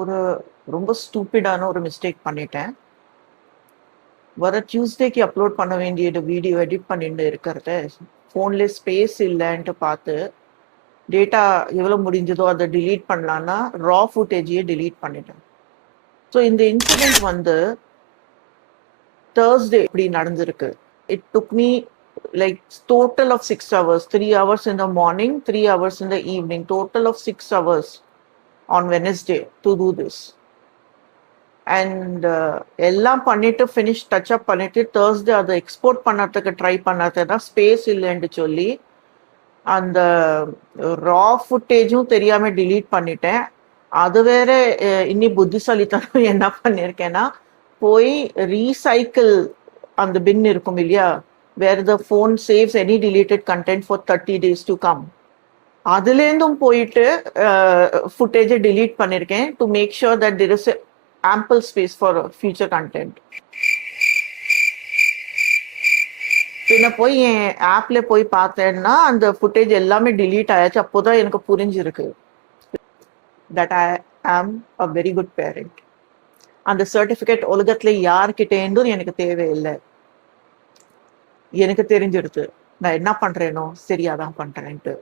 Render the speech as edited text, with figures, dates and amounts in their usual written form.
ஒரு ரொம்ப ஸ்டூப்பிடான ஒரு மிஸ்டேக் பண்ணிட்டேன். வர டியூஸ்டேக்கு அப்லோட் பண்ண வேண்டிய வீடியோ எடிட் பண்ணிட்டு இருக்கிறத ஃபோன்ல ஸ்பேஸ் இல்லைன்ட்டு பார்த்து டேட்டா எவ்வளோ முடிஞ்சதோ அதை delete பண்ணலான்னா ரா ஃபுட்டேஜையே delete பண்ணிட்டேன். ஸோ இந்த இன்சிடென்ட் வந்து Thursday இப்படி நடந்திருக்கு. It took me like total of 6 hours, 3 hours in the morning, 3 hours in the evening, total of 6 hours on Wednesday to do this. And எல்லாம் பண்ணிட்டு ஃபினிஷ் டச் அப் பண்ணிட்டு Thursday அதை export பண்ணறதுக்கு try பண்ணதுன்னா space இல்லைன்னு சொல்லி அந்த ரா ஃபுட்டேஜும் தெரியாம delete பண்ணிட்டேன். அது வேற இன்னி புத்திசாலித்தனம் என்ன பண்ணியிருக்கேன்னா போய் ரீசைக்கிள் அந்த பின் இருக்கும் இல்லையா, where the phone saves any deleted content for 30 days to come, அதுலேருந்தும் போயிட்டு ஃபுட்டேஜை delete பண்ணியிருக்கேன் to make sure that there is ample space for future content. பின்ன போய் என் ஆப்ல போய் பார்த்தேன்னா அந்த ஃபுட்டேஜ் எல்லாமே delete ஆயாச்சு. அப்போதான் எனக்கு புரிஞ்சிருக்கு that I am a very good parent. அந்த சர்டிஃபிகேட் உலகத்துல யார்கிட்டேந்தும் எனக்கு தேவையில்லை. எனக்கு தெரிஞ்சிருது நான் என்ன பண்றேனோ சரியாதான் பண்றேன்ட்டு.